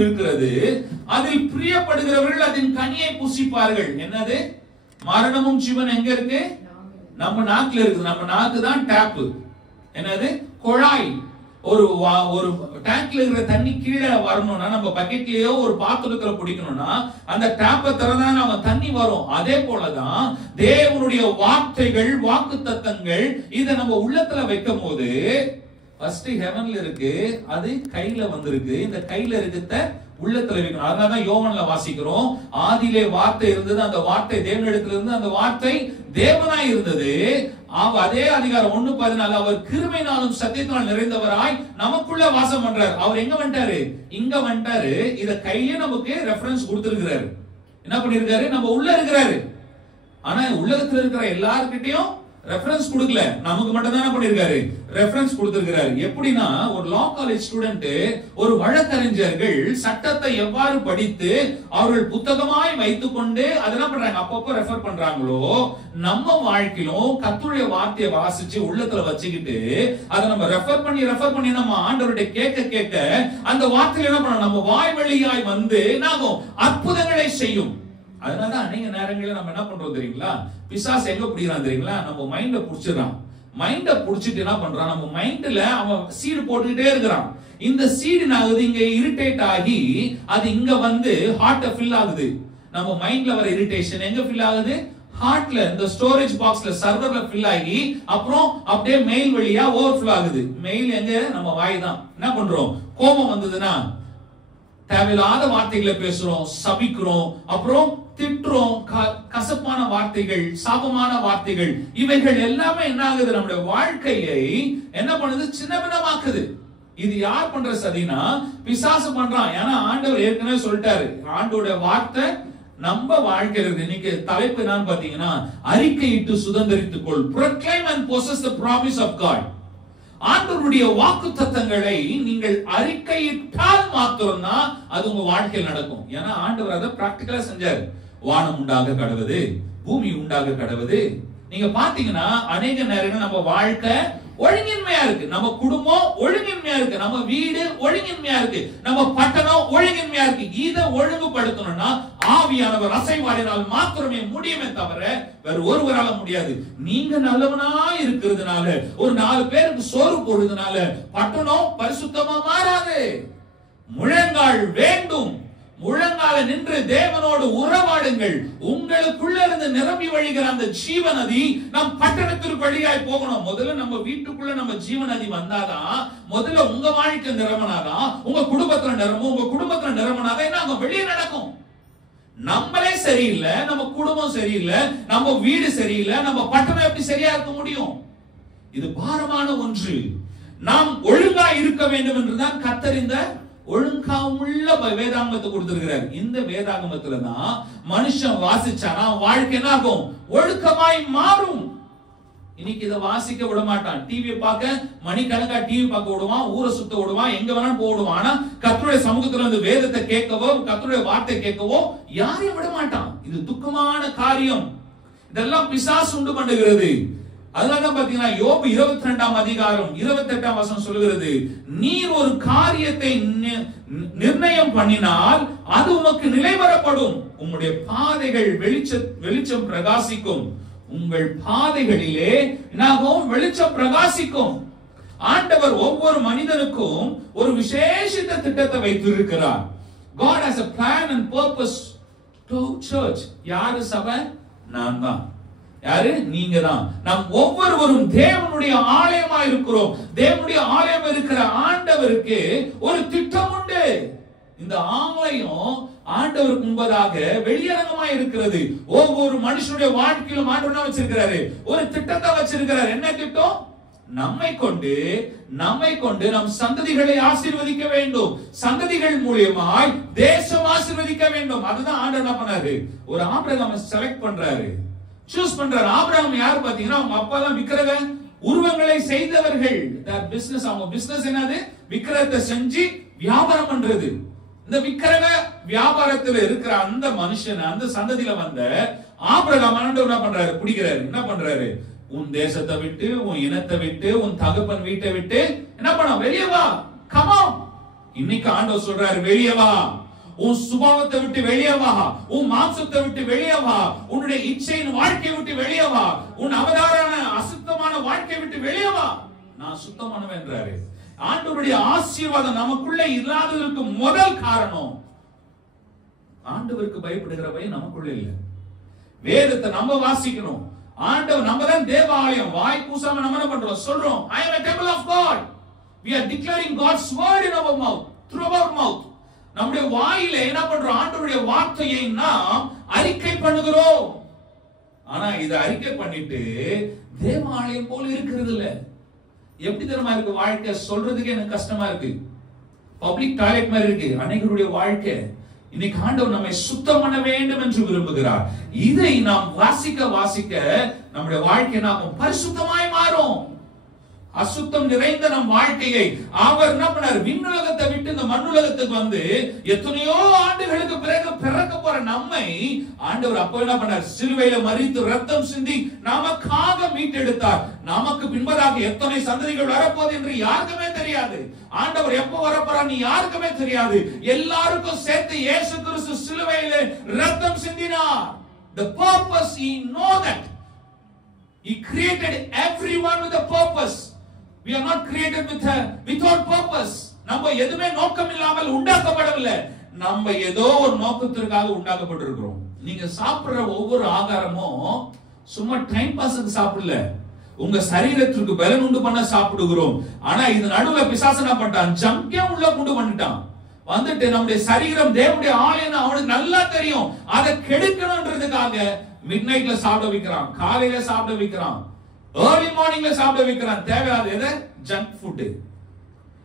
இருக்கிறது. அதில் பிரியப்படுகிறவர்கள் அதன் கனியை புசிப்பார்கள். என்னது? மரணமும் ஜீவன் எங்க இருக்கு? நம்ம நாக்குல இருக்கு. நம்ம நாக்கு தான் டேப். என்னது? குழாய். ஒரு டேங்க்ல இருக்கிற தண்ணி கீழே வரணும்னா நம்ம பக்கெட்லயோ ஒரு பாத்திரத்துல பிடிக்கணும்னா அந்த டேப்பை திறந்தா நம்ம தண்ணி வரும். அதே போலதான் தேவனுடைய வார்த்தைகள், வாக்குத்தத்தங்கள் இதை நம்ம உள்ளத்துல வைக்கும் போது ஃபர்ஸ்ட் ஹெவன்ல இருக்கு, அது கையில வந்திருக்கு. இந்த கையில இருக்கிறத உள்ளத்துல வைக்கணும். அதனாலதான் யோவான்ல வாசிக்கிறோம், ஆதியிலே வார்த்தை இருந்தது, அந்த வார்த்தை தேவனிடத்துல இருந்து, அந்த வார்த்தை தேவனாய் இருந்தது. அதே அதிகாரம் 1:14, அவர் கிருபையினாலும் சத்தியத்தினால் நிறைந்தவராய் நமக்குள்ள வாசம் பண்றார். அவர் எங்க வந்துட்டாரு? இங்க வந்துட்டாரு. இத கையில நமக்கு ரெஃபரன்ஸ் கொடுத்திருக்கிறாரு. என்ன பண்ணிருக்காரு? நம்ம உள்ள இருக்கிறாரு. ஆனா உலகத்துல இருக்கிற எல்லார்கிட்டயும் ரெஃபரன்ஸ் கொடுக்கல, நமக்கு மட்டும் தான் பண்ணிருக்காரு, ரெஃபரன்ஸ் கொடுத்திருக்கிறாரு. எப்படின்னா, ஒரு லா காலேஜ் ஸ்டூடெண்ட், ஒரு வழக்கறிஞர்கள் சட்டத்தை எவ்வாறு படித்து அவர்கள் புத்தகமாய் வைத்துக் கொண்டு அதெல்லாம் பண்றாங்க, அப்பப்போ ரெஃபர் பண்றாங்களோ, நம்ம வாழ்க்கையிலும் கர்த்தருடைய வார்த்தையை வாசிச்சு உள்ளத்துல வச்சுக்கிட்டு அதை நம்ம ரெஃபர் பண்ணி நம்ம ஆண்டவருடைய கேட்க கேட்க அந்த வார்த்தையில என்ன பண்ணணும், நம்ம வாய் வழியாய் வந்து நாகும் அற்புதங்களை செய்யும். அதனால அநேக நேரங்களில் நம்ம என்ன பண்றோம் தெரியுங்களா, பிசாசு எங்க பிடிக்கிறான் தெரியுங்களா, நம்ம மைண்ட புடிச்சிடறான். மைண்ட புடிச்சிட்டு என்ன பண்றான், நம்ம மைண்ட்ல அவன் சீடு போட்டுக்கிட்டே இருக்கிறான். இந்த சீடு ஆகுது, இங்க இரிட்டேட் ஆகி அது இங்க வந்து ஹார்ட்ட ஃபில் ஆகுது. நம்ம மைண்ட்ல வர இரிட்டேஷன் எங்க ஃபில் ஆகுது? ஹார்ட்ல, இந்த ஸ்டோரேஜ் பாக்ஸ்ல, சர்வர்ல ஃபில் ஆகி அப்புறம் அப்படியே மெயில் வழியா ஓவர்ஃப்ளோ ஆகுது. மெயில் எங்க? நம்ம வாய் தான். என்ன பண்றோம்? கோபம் வந்ததுன்னா தேவையில்லாத வார்த்தைகளை பேசுறோம், சபிக்கிறோம், அப்புறம் திட்டுறோம், கசப்பான வார்த்தைகள், சாபமான வார்த்தைகள், இவைகள் எல்லாமே என்ன ஆகுது? நம்முடைய வாழ்க்கையை என்ன பண்ணுது? சின்னபின்னமாக்குது. இது யார் பண்ற சதினா? பிசாசு பண்றான். ஏன்னா ஆண்டவர் ஏற்கனவே சொல்லிட்டாரு, ஆண்டோட வார்த்தை நம்ம வாழ்க்கையில இருக்கு. இன்னைக்கு தலைப்பு என்னன்னு பாத்தீங்கன்னா, அறிக்கையிட்டு சுதந்தரித்துக் கொள். proclaim and possess the promise of God. ஆண்டவருடைய வாக்குத்தத்தங்களை நீங்கள் அறிக்கையிட்டால் மாத்திரம்தான் அது உங்க வாழ்க்கையில் நடக்கும். ஏன்னா ஆண்டவர் அதை பிராக்டிகலா செஞ்சாரு. வானம் உண்டாக கடவுது, பூமி உண்டாக கடவுது. நீங்க பாத்தீங்கன்னா அநேக நேரங்கள் நம்ம வாழ்க்கை ஒழுங்கின்மையா இருக்கு, நம்ம குடும்பம் ஒழுங்கின்மையா இருக்கு, நம்ம வீடு ஒழுங்கின்மையா இருக்கு, நம்ம பட்டணம் ஒழுங்கின்மையா இருக்கு. இதை ஒழுங்குபடுத்தணும்னா ஆவியானவர் அசைவாடினால் மாத்திரமே முடியுமே தவிர வேற ஒருவரால முடியாது. நீங்க நல்லவனா இருக்கிறதுனால, ஒரு 4 பேருக்கு சோறு போடுறதுனால பட்டணம் பரிசுத்தமா மாறாது. முழங்கால் வேண்டும். முழங்கால நின்று தேவனோடு உறவாடுங்கள். உங்களுக்குள்ள இருந்து நிரம்பி வழிகிற அந்த ஜீவநதி நம் பட்டணத்திற்கு வழியாய் போகணும். முதல்ல நம்ம வீட்டுக்குள்ள நம்ம ஜீவநதி வந்தாதான், முதல்ல உங்க வாழ்க்கை நிரம்பினாதான் உங்க குடும்பத்துல நிரம்பும். உங்க குடும்பத்துல நிரம்பினாதான் என்ன அங்க வெளியே நடக்கும். நம்மளே சரியில்லை, நம்ம குடும்பம் சரியில்லை, நம்ம வீடு சரியில்லை, நம்ம பட்டணம் எப்படி சரியா இருக்க முடியும்? இது பாரமான ஒன்று. நாம் ஒழுங்கா இருக்க வேண்டும் என்றுதான் கர்த்தர் இந்த ஒழுங்காமுள்ள வேதாகமத்தை கொடுத்திருக்கிறார். இந்த வேதாகமத்துல தான் மனுஷன் வாசிச்சானா வாழ்க்கை என்ன ஆகும்? ஒழுக்கமாய் மாறும். இன்னைக்கு இதை வாசிக்க விட மாட்டான். டிவியை பார்க்க மணிக்கணக்கா டிவி பார்க்க விடுவான், ஊரை சுத்த விடுவான், எங்க வேணாலும் போடுவான். ஆனா கர்த்தருடைய சமூகத்துல இருந்து வேதத்தை கேட்கவோ, கர்த்தருடைய வார்த்தை கேட்கவோ யாரையும் விட மாட்டான். இது துக்கமான காரியம். இதெல்லாம் பிசாசு உண்டு பண்ணுகிறது. அதனால பாத்தீங்கன்னா யோபு 22ஆம் அதிகாரம் 28ஆம் வசனம் சொல்லுகிறது, நீர் ஒரு காரியத்தை நிர்ணயம் பண்ணினால் அது உமக்கு நிலைவரப்படும். உங்களுடைய பாதைகள் வெளிச்சம் பிரகாசிக்கும். உங்கள் பாதைகளிலே என்னாகும்? வெளிச்சம் பிரகாசிக்கும். ஆண்டவர் ஒவ்வொரு மனிதனுக்கும் ஒரு விசேஷித்த திட்டத்தை வைத்திருக்கிறார். God has a plan and purpose to church. யாரு சபை? நான் தான். யாரு? நீங்க தான். நாம் ஒவ்வொருவரும் தேவனுடைய ஆலயமா இருக்கிறோம். தேவனுடைய ஆலயம் இருக்கிற ஆண்டவருக்கு ஒரு திட்டம் உண்டு. இந்த ஆலயம் ஆண்டவருக்கு முன்பதாக வெளியரங்கமா இருக்கிறது. ஒவ்வொரு மனுஷனுடைய வாழ்க்கையிலும் ஆண்டவர் வச்சிருக்கிறாரு, ஒரு திட்டத்தை வச்சிருக்கிறார். என்ன திட்டம்? நம்மை கொண்டு நம் சந்ததிகளை ஆசீர்வதிக்க வேண்டும். சந்ததிகள் மூலமாய் தேசம் ஆசீர்வதிக்க வேண்டும். அதுதான் ஆண்டவர் என்ன பண்ணாரு? ஒரு ஆபிரகாமை செலக்ட் பண்றாரு, சூஸ் பண்றாரு. ஆபிரகாம் யாரு பாத்தீங்கன்னா, அவங்க அப்பா தான் விக்கிரக உருவங்களை செய்தவர்கள். பிசினஸ், அவங்க பிசினஸ் என்னது? விக்கிரகத்தை செஞ்சு வியாபாரம் பண்றது. இந்த விக்கிரக வியாபாரத்தில் இருக்கிற அந்த மனுஷன், அந்த சந்ததியில வந்த ஆபிரகாம் ஆண்டவர் என்ன பண்றாரு? பிடிக்கிறாரு. என்ன பண்றாரு? உன் தேசத்தை விட்டு, உன் இனத்தை விட்டு, உன் தகப்பன் வீட்டை விட்டு என்ன பண்ண? வெளியே வா, கம் ஆன். இன்னைக்கு ஆண்டவர் சொல்றாரு, வெளியே வா, உன் சுபாவத்தை விட்டு வெளியே வா, உன் மாம்சத்தை விட்டு வெளியே வா, உன்னுடைய இச்சையின் வாழ்க்கையை விட்டு வெளியே வா, உன் அவதாரான அசுத்தமான வாழ்க்கையை விட்டு வெளியே வா, நான் சுத்தமானவன் என்றாரு. ஆண்டவருடைய ஆசீர்வாதம் நமக்குள்ள இல்லாததற்கு முதல் காரணம் ஆண்டவருக்கு பயப்படுகிற பயம் நமக்குள்ள இல்ல. வேதத்தை நம்ம வாசிக்கணும். ஆண்டவர், நம்ம தான் தேவாலயம். வாய் கூசாம நம்ம என்ன பண்றோம்? சொல்றோம், I am a temple of God. We are declaring God's word in our mouth, through our mouth. நம்முடைய வாயில என்ன பண்றோம்? ஆண்டவருடைய வார்த்தையை நாம் அறிக்கை பண்ணுகிறோம். ஆனா இதை அறிக்கை பண்ணிட்டு தேவாலயம் போல இருக்கிறது இல்ல. எப்படி தெரியுமா இருக்கு வாழ்க்கை? சொல்றதுக்கு எனக்கு கஷ்டமா இருக்கு. பப்ளிக் டாய்லெட் மாதிரி இருக்கு அனைவருடைய வாழ்க்கை. இன்னைக்கு ஆண்டவர் நம்மை சுத்தம் பண்ண வேண்டும் என்று விரும்புகிறார். இதை நாம் வாசிக்க வாசிக்க நம்முடைய வாழ்க்கை நாம் பரிசுத்தமாய் மாறும். அசுத்தம் நிறைந்த நம் வாழ்க்கையை அவர் என்ன பண்ணார்? விண்ணுலகத்தை விட்டு இந்த மண்ணுலகத்துக்கு வந்து எத்தனையோ ஆண்டுகளுக்கு பிறகு பிறக்க போற நம்மை ஆண்டவர் அப்ப என்ன பண்ணார்? சிலுவையில மரித்து ரத்தம் சிந்தி நமக்காக மீட்டெடுத்தார். நமக்கு பின்பதாக எத்தனை சந்ததிகள் வரப்போகுது என்று யாருக்குமே தெரியாது. ஆண்டவர் எப்ப வரப்போறார் நீ யாருக்குமே தெரியாது. எல்லாருக்கும் சேர்த்து இயேசு கிறிஸ்து சிலுவையில ரத்தம் சிந்தினார். The purpose, he know that. He created everyone with a purpose. We are not created without purpose. நம்ம எதுமே நோக்கம் இல்லாமல் உண்டாக்கப்படவில்லை. நம்ம ஏதோ ஒரு நோக்கத்திற்காக உண்டாக்கப்பட்டிருக்கிறோம். நீங்க சாப்பிடுற ஒவ்வொரு ஆகாரமும் சும்மா டைம் பாஸ்க்கு சாப்பிடல, உங்க சரீரத்திற்கு பலன் உண்டு பண்ண சாப்பிடுகிறோம். ஆனா இது நடுவுல பிசாசு என்ன பண்ணிட்டான்? ஜங்கே உள்ள கொண்டு வந்துட்டான். வந்துட்டு நம்முடைய சரீரம் தேவனுடைய ஆலயம் அவனுக்கு நல்லா தெரியும். அதை கெடுக்கணும்ன்றதுக்காக மிட் நைட்ல சாப்பிட வைக்கிறான், காலையில சாப்பிட வைக்கிறான், ஏர்லி மார்னிங்ல சாப்பிட வைக்கிறான். தேவையாத எது? Junk food.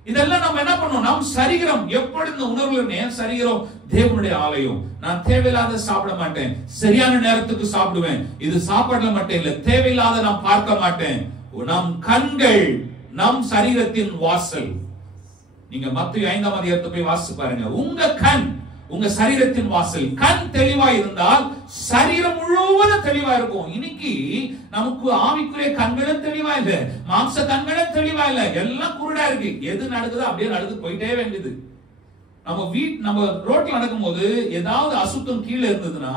இதெல்லாம் நம்ம என்ன பண்ணோம்? நம் சரீரம் எப்படி இந்த உணர்வுல என் சரீரம் தேவனுடைய ஆலயம், நான் தேவையில்லாத சாப்பிட மாட்டேன், சரியான நேரத்துக்கு சாப்பிடுவேன். இது சாப்பாடுல மட்டும் இல்ல, தேவையில்லாத நான் பார்க்க மாட்டேன். நம் கண்கள் நம் சரீரத்தின் வாசல். நீங்க மத்தேயு 5ஆம் அதிகாரத்தை போய் வாசிச்சு பாருங்க. உங்க கண் உங்க சரீரத்தின் வாசல். கண் தெளிவா இருந்தால் சரீரம் முழுவதும் தெளிவா இருக்கும். இன்னைக்கு நமக்கு ஆவிக்குரிய கண்களும் தெளிவா இல்ல, மாம்ச கண்களும் தெளிவா இல்ல, எல்லாம் குருடா இருக்கு. எது நடக்குதோ அப்படியே நடந்து போயிட்டே வேண்டியது. நம்ம ரோட்ல நடக்கும் போது ஏதாவது அசுத்தம் கீழே இருந்ததுன்னா,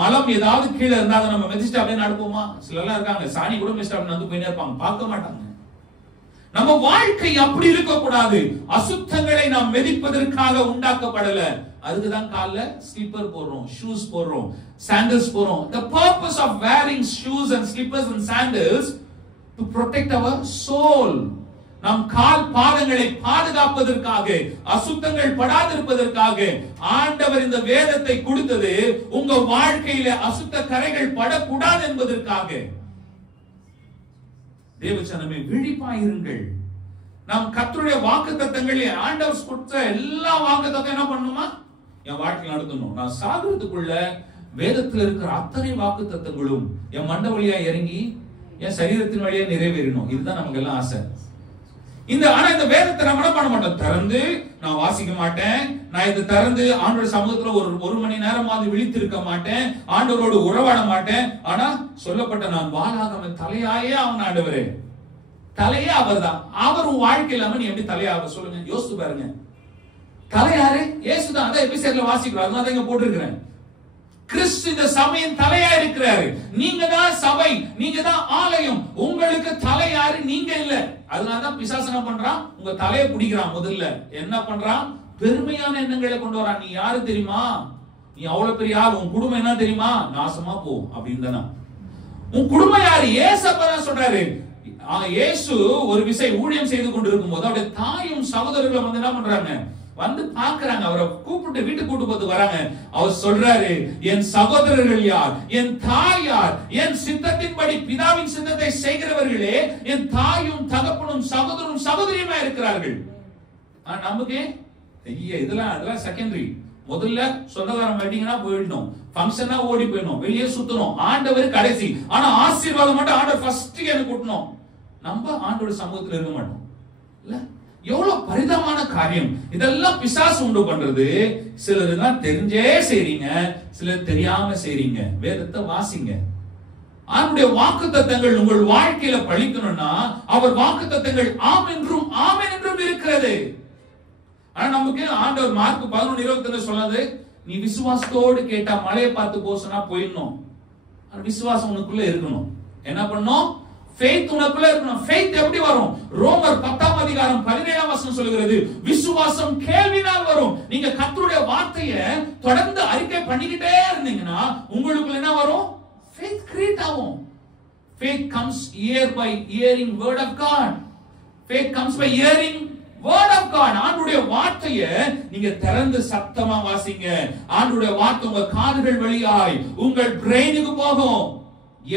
மலம் ஏதாவது கீழே இருந்தா நம்ம மெதிச்சுட்டு அப்படியே நடப்போமா? சில எல்லாம் இருக்காங்க சாணி கூட மிஸ்ட் அப்படி நடந்து போயிட்டே இருப்பாங்க, பார்க்க மாட்டாங்க. நம்ம வாழ்க்கை அப்படி இருக்க கூடாது. அசுத்தங்களை நாம் மெதிப்பதற்காக உண்டாக்கப்படல. அதுக்குதான் கால்ல ஸ்லிப்பர் போடுறோம், ஷூஸ் போடுறோம், சாண்டல்ஸ் போடுறோம். The purpose of wearing shoes and slippers and sandals to protect our soul. நம் கால் பாதங்களை பாதுகாப்பதற்காக, அசுத்தங்கள் படாதிருப்பதற்காக ஆண்டவர் இந்த வேதத்தை கொடுத்தது. உங்க வாழ்க்கையில அசுத்த கரைகள் படக்கூடாது என்பதற்காக. தேவச்சனமே விழிப்பாயிருங்கள். நாம் கர்த்தருடைய வாக்குத்தத்தங்களை ஆண்டவர் கொடுத்த எல்லா வாக்குத்தத்தம் என்ன பண்ணுமா? என் வாழ்க்கையில் நடத்தணும். நான் சாகிறதுக்குள்ள வேதத்தில் இருக்கிற அத்தனை வாக்குத்தத்தங்களும் என் மண்ட வழியா இறங்கி என் சரீரத்தின் வழியா நிறைவேறணும். இதுதான் நமக்கு எல்லாம் ஆசை. ஆனா இந்த வேதத்தை நம்ம என்ன பண்ண மாட்டோம்? திறந்து நான் வாசிக்க மாட்டேன். நான் இது திறந்து ஆண்டவர் சமூகத்துல ஒரு மணி நேரமாவது விழித்திருக்க மாட்டேன், ஆண்டவரோடு உறவாட மாட்டேன். ஆனா சொல்லப்பட்ட நான் வாளாகாம தலையாயே அவன் ஆண்டவரே, தலையே அவர் தான். அவர் உன் வாழ்க்கை இல்லாம நீ எப்படி தலையாக? சொல்லுங்க, யோசிச்சு பாருங்க. தலையாரு இயேசுதான். அதான் எபிசோட்ல வாசிக்கிறோம், அதனால இங்க போட்டிருக்கிறேன். கிறிஸ்து இந்த சபையின் தலையா இருக்கிறாரு. நீங்க தான் சபை, நீங்க தான் ஆலயம். உங்களுக்கு தலை யாரு? நீங்க இல்ல. அதனாலதான் பிசாசு என்ன பண்றான்? உங்க தலையை பிடிக்கிறான். முதல்ல என்ன பண்றான்? பெருமையான எண்ணங்களை கொண்டு வரான். நீ யாரு தெரியுமா? நீ அவ்வளவு பெரிய ஆள். உன் குடும்பம் என்ன தெரியுமா? நாசமா போ அப்படின்னு தானே. உன் குடும்பம் யாரு? ஏசப்பதான் சொல்றாரு. இயேசு ஒரு விசை ஊழியம் செய்து கொண்டிருக்கும் போது அவருடைய தாயும் சகோதரர்களும் வந்து என்ன பண்றாங்க? வந்து பாக்குறாங்க. அவரை கூப்பிட்டு வீட்டுக்கு கூட்டு போது வராங்க. அவர் சொல்றாரு, என் சகோதரர்கள் யார்? என் தாய் யார்? என் சித்தத்தின்படி பிதாவின் சித்தத்தை செய்கிறவர்களே என் தாயும் தகப்பனும் சகோதரரும் சகோதரியுமா இருக்கிறார்கள். நமக்கு இதெல்லாம் செகண்டரி. முதல்ல சொந்தக்காரன் வெட்டிங்கன்னா போயிடணும், ஃபங்க்ஷனா ஓடி போயிடணும், வெளியே சுத்தணும். ஆண்டவர் கடைசி. ஆனா ஆசீர்வாதம் மட்டும் ஆண்டவர் ஃபர்ஸ்ட் எனக்கு கூட்டணும். நம்ம ஆண்டவர் சமூகத்தில் இருக்க மாட்டோம் இல்ல. எவ்வளவு பரிதாபமான காரியம். இதெல்லாம் பிசாசு உண்டு பண்றது. சிலர் எல்லாம் தெரிஞ்சே செய்றீங்க, சிலர் தெரியாம செய்றீங்க. வேதத்தை வாசிங்க. அவருடைய வாக்குத்தத்தங்கள் உங்கள் வாழ்க்கையில பழிக்கணும்னா அவர் வாக்குத்தத்தங்கள் ஆம் என்றும் ஆமென் என்றும் இருக்கிறது. ஆனா நமக்கு ஆண்டவர் மார்க் 11:21 சொன்னது, நீ விசுவாசத்தோடு கேட்டா மழையை பார்த்து போ சொன்னா போயிடணும். விசுவாசம் உனக்குள்ள இருக்கணும். என்ன பண்ணணும்? faith உனக்குள்ள இருக்கணும். faith எப்படி வரும்? ரோமர் 10:17 சொல்லுகிறது, விசுவாசம் கேள்வினால் வரும். நீங்க கர்த்தருடைய வார்த்தையை தொடர்ந்து அறிக்கை பண்ணிக்கிட்டே இருந்தீங்கன்னா உங்களுக்குள்ள என்ன வரும்? faith create ஆகும். faith comes by hearing word of God. faith comes by hearing word of God. ஆண்டவருடைய வார்த்தையை நீங்க திறந்து சத்தமா வாசிங்க. ஆண்டவருடைய வார்த்தை உங்க காதுகள் வழியாய் உங்கள் பிரெயினுக்கு போகும்.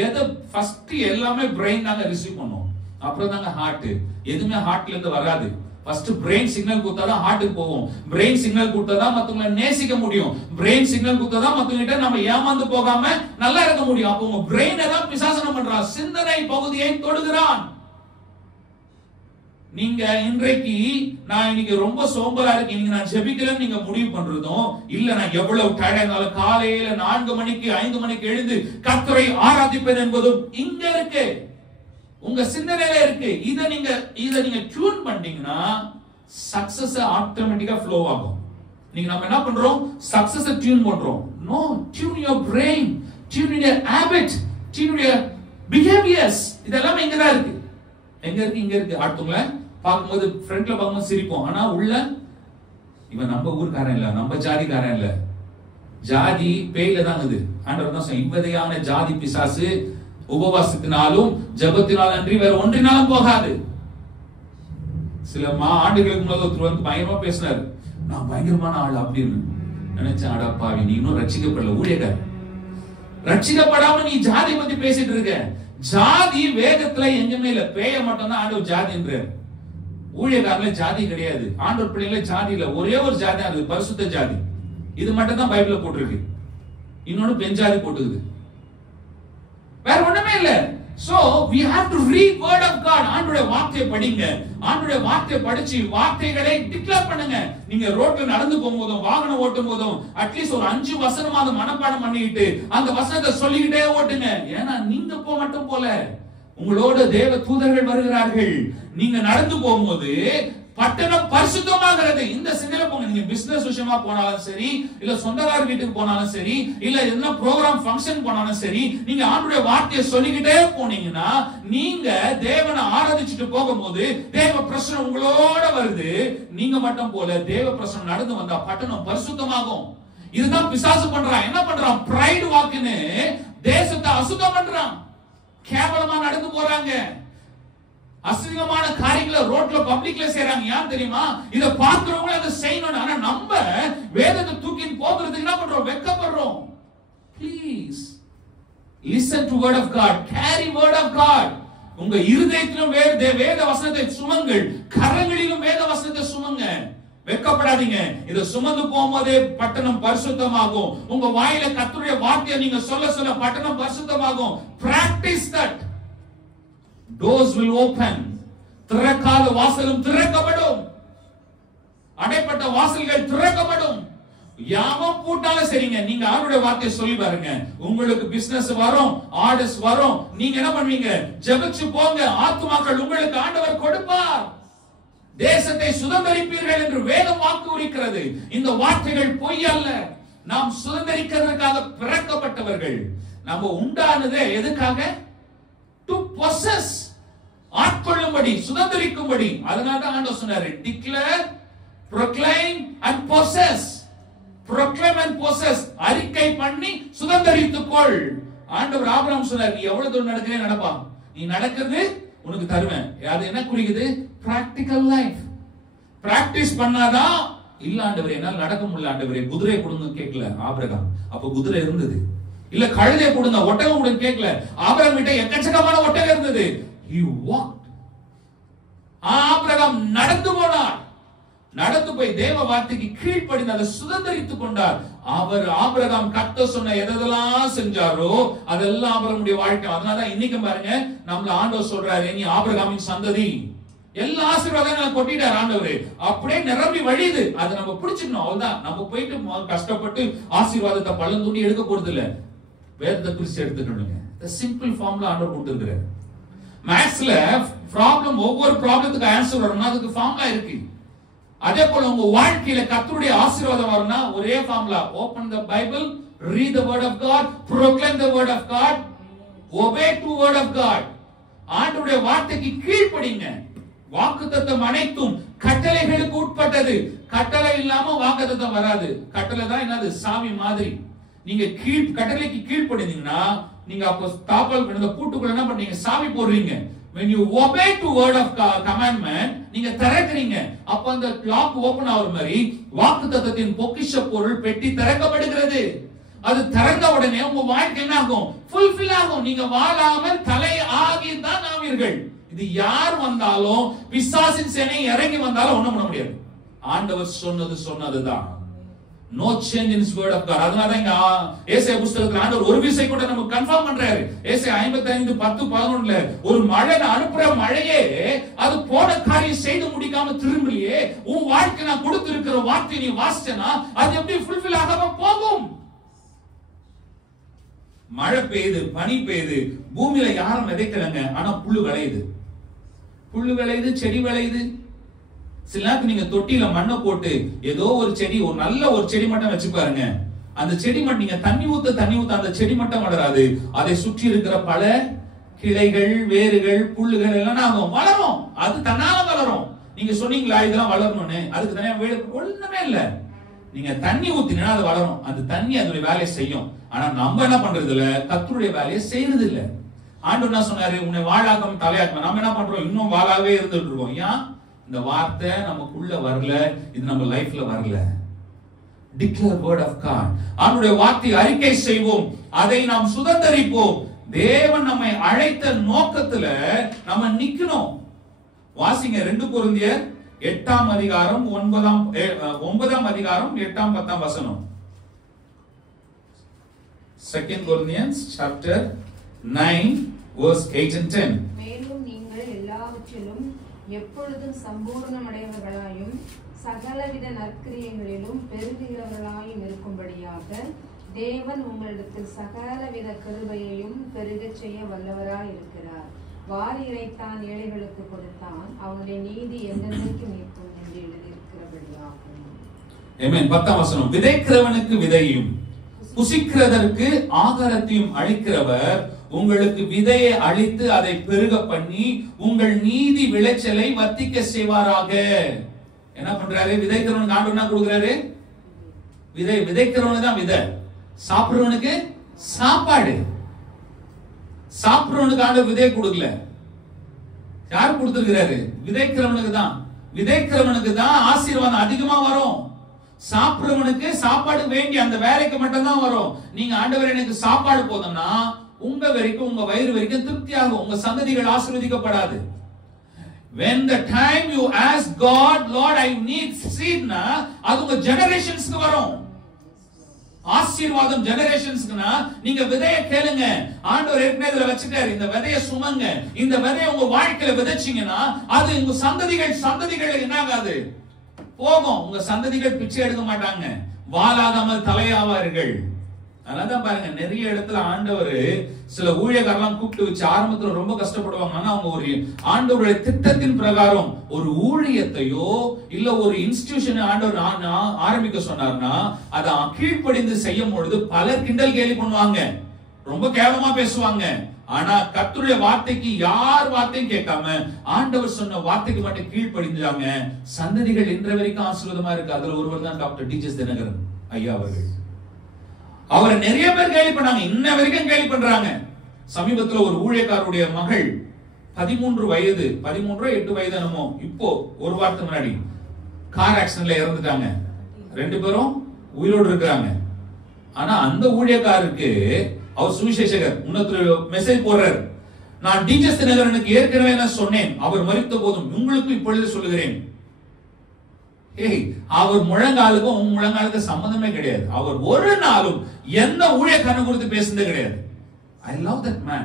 எது ஃபர்ஸ்ட் எல்லாமே பிரெயின் தாங்க ரிசீவ் பண்ணும், அப்புறம் தாங்க ஹார்ட். எதுவுமே ஹார்ட்ல இருந்து வராது. ஃபர்ஸ்ட் பிரெயின் சிக்னல் கொடுத்தாதான் ஹார்ட்டுக்கு போகும். பிரெயின் சிக்னல் கொடுத்தாதான் மத்தவங்களை நேசிக்க முடியும். பிரெயின் சிக்னல் கொடுத்தாதான் மத்தவங்க கிட்ட நம்ம ஏமாந்து போகாம நல்லா இருக்க முடியும். அப்போ உங்க பிரெயினை தான் பிசாசனம் பண்றான், சிந்தனை பகுதியை தொடுகிறான். நீங்க இன்றைக்கு நான் இன்னைக்கு ரொம்ப சோம்பலா இருக்கு, இன்னைக்கு நான் ஜெபிக்கிறேன்னு நீங்க முடிவு பண்றதும் இல்ல, நான் எவ்வளவு டயர்டா இருந்தாலும் காலையில 4 மணிக்கு 5 மணிக்கு எழுந்து கர்த்தரை ஆராதிப்பேன் என்பதும் இங்க இருக்கு, உங்க சிந்தனையில இருக்கு. இத நீங்க டியூன் பண்ணீங்கன்னா சக்சஸ் ஆட்டோமேட்டிக்கா ஃப்ளோ ஆகும். நீங்க நம்ம என்ன பண்றோம்? சக்சஸ் டியூன் பண்றோம். No, tune your brain, tune your habit, tune your behaviours. இதெல்லாம் இங்க தான் இருக்கு. எங்க இருக்கு? இங்க இருக்கு. அடுத்தவங்கள பார்க்கும்போது ஃப்ரண்ட்ல பார்க்கும்போது சிரிப்போம், ஆனா உள்ள இவன் நம்ம ஊர்க்காரன் இல்ல, நம்ம ஜாதிக்காரன் இல்ல, ஜாதி பேயில தான் இது. ஆண்டவர் தான் சொல்ல, இவ்வதையான ஜாதி பிசாசு உபவாசத்தினாலும் ஜெபத்தினாலும் அன்றி வேற ஒன்றினாலும் போகாது. சில ஆண்டுகளுக்கு முன்னாடி ஒருத்தர் வந்து பயங்கரமா பேசினாரு, நான் பயங்கரமான ஆள் அப்படின்னு நினைச்சேன். அடப்பாவி, நீ இன்னும் ரட்சிக்கப்படல, ஊழியக்காரர். ரட்சிக்கப்படாம நீ ஜாதி பத்தி பேசிட்டு இருக்க. ஜாதி வேதத்துல எங்குமே இல்ல, பேய மட்டும் தான் ஆண்டவர் ஜாதி என்றார். ஊழியக்காரங்களே ஜாதி கிடையாது, ஆண்டவர் பிள்ளைங்களே ஜாதி இல்ல. ஒரே ஒரு ஜாதி, அது பரிசுத்த ஜாதி. இது மட்டும் தான் பைபிள்ல போட்டிருக்கு. இன்னொன்னு பெஞ்சாதி போட்டுக்குது, வேற ஒண்ணுமே இல்ல. So we have to read word of God. ஆண்டவருடைய வார்த்தையை படிங்க. ஆண்டவருடைய வார்த்தையை படிச்சு வார்த்தைகளை டிக்ளேர் பண்ணுங்க. நீங்க ரோட்ல நடந்து போகும்போதும் வாகனம் ஓட்டும் போதும் அட்லீஸ்ட் ஒரு 5 வசனமாவது மனப்பாடம் பண்ணிட்டு அந்த வசனத்தை சொல்லிக்கிட்டே ஓட்டுங்க. ஏன்னா நீங்க மட்டும் போல, உங்களோட தேவ தூதர்கள் வருகிறார்கள். நீங்க நடந்து போகும்போது பட்டணம் பரிசுத்தமாகிறது. இந்த சிந்தனை போங்க. நீங்க பிசினஸ் விஷயமா போனாலும் சரி, இல்ல சொந்தக்கார வீட்டுக்கு போனாலும் சரி, இல்ல என்ன ப்ரோகிராம் ஃபங்க்ஷன் போனாலும் சரி, நீங்க ஆண்டவருடைய வார்த்தையை சொல்லிக்கிட்டே போனீங்கன்னா நீங்க தேவனை ஆராதிச்சுட்டு போகும்போது தேவ பிரசன்னம் உங்களோட வருது. நீங்க மட்டும் போல தேவ பிரசன்னம் நடந்து வந்தா பட்டணம் பரிசுத்தமாகும். இதுதான் பிசாசு பண்றான். என்ன பண்றான்? பிரைடு வாக்குன்னு தேசத்தை அசுத்தம் பண்றான். கேவலமா நடந்து போறாங்க, அசிங்கமான காரியங்களை ரோட்ல பப்ளிக்ல செய்றாங்க. ஏன் தெரியுமா? இத பார்க்கிறவங்க அதை செய்யணும். ஆனா நம்ம வேதத்தை தூக்கி போகிறதுக்கு என்ன பண்றோம்? வெட்கப்படுறோம். Please listen to word of God, carry word of God. உங்க இருதயத்திலும் வேத வசனத்தை சுமங்கள், கரங்களிலும் வேத வசனத்தை சுமங்க. வெட்கப்படாதீங்க. இத சுமந்து போகும்போதே பட்டணம் பரிசுத்தமாகும். உங்க வாயில கர்த்தருடைய வார்த்தையை நீங்க சொல்ல சொல்ல பட்டணம் பரிசுத்தமாகும். Practice that. Doors will open. திறக்காத வாசலும் திறக்கப்படும். அடைப்பட்ட வாசல்கள் திறக்கப்படும். யாவும் பூட்டாலும் சரிங்க, நீங்க ஆண்டவருடைய வார்த்தையை சொல்லி பாருங்க, உங்களுக்கு பிசினஸ் வரும், ஆர்டர்ஸ் வரும். நீங்க என்ன பண்ணுவீங்க? ஜெபிச்சு போங்க, ஆத்துமாக்கள் உங்களுக்கு ஆண்டவர் கொடுப்பார். தேசத்தை சுதந்தரிப்பீர்கள் என்று வேதம் வாக்கு உரைக்கிறது. இந்த வார்த்தைகள் பொய் அல்ல. நாம் சுதந்தரிக்கிறதுக்காக பிறக்கப்பட்டவர்கள். நம்ம உண்டானதே எதுக்காக? To possess, ஆட்கொள்ளும்படி, சுதந்தரிக்கும்படி. அதனால தான் ஆண்டவர் சொன்னாரு, declare, proclaim and possess. proclaim and possess, அறிக்கை பண்ணி சுதந்தரித்துக்கொள். ஆண்டவர் ஆபிரகாம் சொன்னார், நீ எவ்வளவு தூரம் நடக்கிறே நடப்பா, நீ நடக்கிறது உனக்கு தருவேன். அது என்ன குறிக்குது? Practical life. பிராக்டிஸ் பண்ணாதான். இல்ல ஆண்டவரே, என்னால் நடக்க முடியல ஆண்டவரே, குதிரை கொடுங்க கேட்கல ஆபிரகாம். அப்ப குதிரை இருந்தது. இல்ல கழுதை கொடுங்க, ஒட்டகம் கொடுங்க கேட்கல. ஆபிரகாம் கிட்ட எக்கச்சக்கமான ஒட்டகம் இருந்தது. He walked. ஆபிரகாம் நடந்து போனார். நடந்து போய் தேவ வார்த்தைக்கு கீழ்ப்படிந்து அதை சுதந்தரித்துக் கொண்டார். அவர் ஆபிரகாம் கர்த்தர் சொன்ன எதெல்லாம் செஞ்சாரோ அதெல்லாம் ஆபிரகாமுடைய வாழ்க்கை. அதனாலதான் இன்னைக்கு பாருங்க, நம்மள ஆண்டவர் சொல்றாரு, நீ ஆபிரகாமின் சந்ததி. எல்லா ஆசீர்வாதங்களும் கொட்டிட்டார் ஆண்டவர். அப்படியே நிரம்பி வழியுது. அதை நம்ம பிடிச்சிக்கணும். அவ்வளவுதான். நம்ம போயிட்டு கஷ்டப்பட்டு ஆசீர்வாதத்தை பள்ளம் தூண்டி எடுக்க போறது இல்ல. வேதத்தை குறிச்சு எடுத்துக்கணுங்க. சிம்பிள் ஃபார்ம்ல ஆண்டவர் கொடுத்திருக்கிறார். மேத்ஸ்ல ப்ராப்ளம், ஒவ்வொரு ப்ராப்ளத்துக்கு ஆன்சர் வரணும்னா அதுக்கு ஃபார்முலா இருக்கு. அதே போல உங்க வாழ்க்கையில கர்த்தருடைய ஆசீர்வாதம் வரணும்னா ஒரே formula. Open the Bible, read the word of God, proclaim the word of God, obey to word of God. ஆண்டவருடைய வார்த்தைக்கு கீழ்ப்படிங்க. வாக்குத்தத்தம் அனைத்தும் கட்டளைகளுக்கு உட்பட்டது. கட்டளை இல்லாம வாக்குத்தத்தம் வராது. கட்டளை தான் என்னது? சாவி மாதிரி. நீங்க கட்டளைக்கு கீழ்ப்படிந்தீங்கன்னா நீங்க அப்போ தாப்பால் பண்ணத பூட்டுக்குள்ள என்ன பண்ணீங்க? சாவி போடுறீங்க. when you obey to word of commandment, நீங்க திறக்கிறீங்க. அப்ப அந்த லாக் ஓபன் ஆகுற மாதிரி வாக்குத்தத்தத்தின் பொக்கிஷ பொருள் பெட்டி திறக்கப்படுகிறது. அது திறந்த உடனே உங்க வாழ்க்கை என்ன ஆகும்? ஃபுல்ஃபில் ஆகும். நீங்க வாழாமல் தலை ஆகி தான் ஆவீர்கள். இது யார் வந்தாலும், பிசாசின் சேனை இறங்கி வந்தாலும் ஒண்ணும் பண்ண முடியாது. ஆண்டவர் சொன்னதுதான். No change in his word of God. அதனால இங்க ஏசாயா புத்தகத்துல ஆண்டவர் ஒரு விஷயம் கூட நமக்கு கன்ஃபார்ம் பண்றாரு. ஏசாயா 55:10-11ல ஒரு மழை அனுப்புற மழையே அது போன காரியம் செய்து முடிக்காம திரும்பலையே. உன் வாழ்க்கை நான் கொடுத்திருக்கிற வார்த்தை நீ வாசிச்சனா அது எப்படி ஃபுல்ஃபில் ஆகாம போகும்? மழை பெய்யுது, பனி பெய்யுது, பூமியில யாரும் விதைக்கலங்க, ஆனா புல்லு விளையுது. புல்லு விளையுது, செடி விளையுது. சில நேரத்துக்கு நீங்க தொட்டியில மண்ணை போட்டு ஏதோ ஒரு செடி, ஒரு நல்ல ஒரு செடி மட்டும் வச்சு பாருங்க. அந்த செடி மட்டும் நீங்க தண்ணி ஊத்த அந்த செடி மட்டும் வளராது. அதை சுற்றி இருக்கிற பல கிளைகள், வேர்கள், புல்லுகள் எல்லாம் ஆகும், வளரும். அது தன்னால வளரும். நீங்க சொன்னீங்களா இதெல்லாம் வளரணும்னு? அதுக்கு தனியா வேலை ஒண்ணுமே இல்ல. நீங்க தண்ணி ஊத்தினா அது வளரும். அந்த தண்ணி அதோட வேலையை செய்யும். ஆனா நம்ம என்ன பண்றது இல்ல? கர்த்தருடைய வேலையை செய்யறது இல்ல. ஆண்டவர் என்ன சொன்னாரு? உன்னை வாழாக்கம் தலையாக்கம். நம்ம என்ன பண்றோம்? இன்னும் வாழாவே இருந்துட்டு இருக்கோம். ஏன்? இந்த வார்த்தை நமக்குள்ள வரல, இது நம்ம லைஃப்ல வரல. Declare word of God. ஆண்டவருடைய வார்த்தை அறிக்கை செய்வோம், அதை நாம் சுதந்தரிப்போம். தேவன் நம்மை அழைத்த நோக்கத்துல நம்ம நிக்கணும். வாசிங்க 2 கொரிந்தியர் 8ஆம் அதிகாரம் 9ஆம் அதிகாரம் 8ஆம் 10ஆம் வசனம். 2 Corinthians chapter 9 verse 8 and 10. மேலும் நீங்கள் எல்லாவற்றிலும் எப்பொழுதும் சம்பூர்ணமடைவர்களாயும் சகலவித நற்கிரியங்களிலும் பெருகுகிறவர்களாயும் இருக்கும்படியாக தேவன் உங்களிடத்தில் சகலவித கிருபையையும் பெருகச் செய்ய வல்லவராய் இருக்கிறார். வாரி இறைத்தான், ஏழைகளுக்கு கொடுத்தான், அவனுடைய நீதி என்றென்றைக்கும் நிற்கும் என்று எழுதியிருக்கிறபடியாகும். ஆமென். 10ஆம் வசனம். விதைக்கிறவனுக்கு விதையும் புசிக்கிறதற்கு ஆகாரத்தையும் அளிக்கிறவர் உங்களுக்கு விதையை அளித்து அதை பெருக பண்ணி உங்கள் நீதி விளைச்சலை வர்த்திக்க செய்வாராக. என்ன பண்றாரு? விதைக்கிறவனுக்கு ஆண்டவர் என்ன கொடுக்கிறாரு? விதைக்கிறவனுக்கு தான் விதை, சாப்பிடுறவனுக்கு சாப்பாடு. சாப்பிடுறவனுக்கு ஆண்டவர் விதையை கொடுக்கல. யார் கொடுத்திருக்கிறாரு? விதைக்கிறவனுக்கு தான். விதைக்கிறவனுக்கு தான் ஆசீர்வாதம் அதிகமா வரும். சாப்பிடுறவனுக்கு சாப்பாடு வேண்டி அந்த வேலைக்கு மட்டும் தான் வரும். நீங்க ஆண்டவர் எனக்கு சாப்பாடு போதும்னா உங்க வரைக்கும், உங்க வயிறு வரைக்கும் திருப்தியாகும். உங்க சந்ததிகள் ஆசீர்வதிக்கப்படாது. When the time you ask God, Lord I need seed na, அது உங்க ஜெனரேஷன்ஸ்க்கு வரும். ஆசீர்வாதம் ஜெனரேஷன்ஸ்க்குனா நீங்க விதையை கேளுங்க. ஆண்டவர் ஏற்கனவே இதுல வச்சிட்டாரு. இந்த விதையை சுமங்க. இந்த விதையை உங்க வாழ்க்கையில விதைச்சீங்கன்னா அது உங்க சந்ததிகள் என்ன ஆகாது? போகும். உங்க சந்ததிகள் பிச்சை எடுக்க மாட்டாங்க, வாழாகாமல் தலையாவார்கள். அதனாலதான் பாருங்க, நிறைய இடத்துல ஆண்டவர் சில ஊழியக்காரெல்லாம் கூப்பிட்டு வச்சு ஆரம்பத்துல ரொம்ப கஷ்டப்படுவாங்க. ஆனா அவங்க ஒரு ஆண்டவருடைய திட்டத்தின் பிரகாரம் ஒரு ஊழியத்தையோ இல்ல ஒரு இன்ஸ்டிடியூஷன் ஆண்டவர் ஆரம்பிக்க சொன்னார்னா அதை கீழ்ப்படிந்து செய்யும் பொழுது பலர் கிண்டல் கேலி பண்ணுவாங்க, ரொம்ப கேவலமா பேசுவாங்க. ஆனா கர்த்தருடைய வார்த்தைக்கு யார் வார்த்தையும் கேட்காம ஆண்டவர் சொன்ன வார்த்தைக்கு மட்டும் கீழ்ப்படிஞ்சாங்க. சந்ததிகள் இன்ற வரைக்கும் ஆசீர்வாதமா இருக்கு. அதுல ஒருவர் தான் டாக்டர் டி.எஸ். தினகரன் ஐயா அவர்கள். அவரை நிறைய பேர் கேலி பண்ணாங்க, இன்ன வரைக்கும் கேலி பண்றாங்க. சமீபத்துல ஒரு ஊழியக்காரருடைய மகள் 13 வயது 8 வயது என்னமோ, இப்போ ஒரு வாரத்துக்கு முன்னாடி கார் ஆக்சிடென்ட்ல இறந்துட்டாங்க. 2 பேரும் உயிரோடு இருக்கிறாங்க. ஆனா அந்த ஊழியக்காரருக்கு அவர் சுவிசேஷகர் உன்னதத்துல மெசேஜ் போடுறார். நான் டி.எஸ். தினகரனுக்கு ஏற்கனவே நான் சொன்னேன், அவர் மரித்த போதும் உங்களுக்கு இப்பொழுது சொல்லுகிறேன். அவர் முழங்காலுக்கும் உங்க முழங்காலுக்கு சம்பந்தமே கிடையாது. அவர் ஒரு நாளும் எந்த ஊழியக்காரனை குறித்து பேசுனதே கிடையாது. I love that man.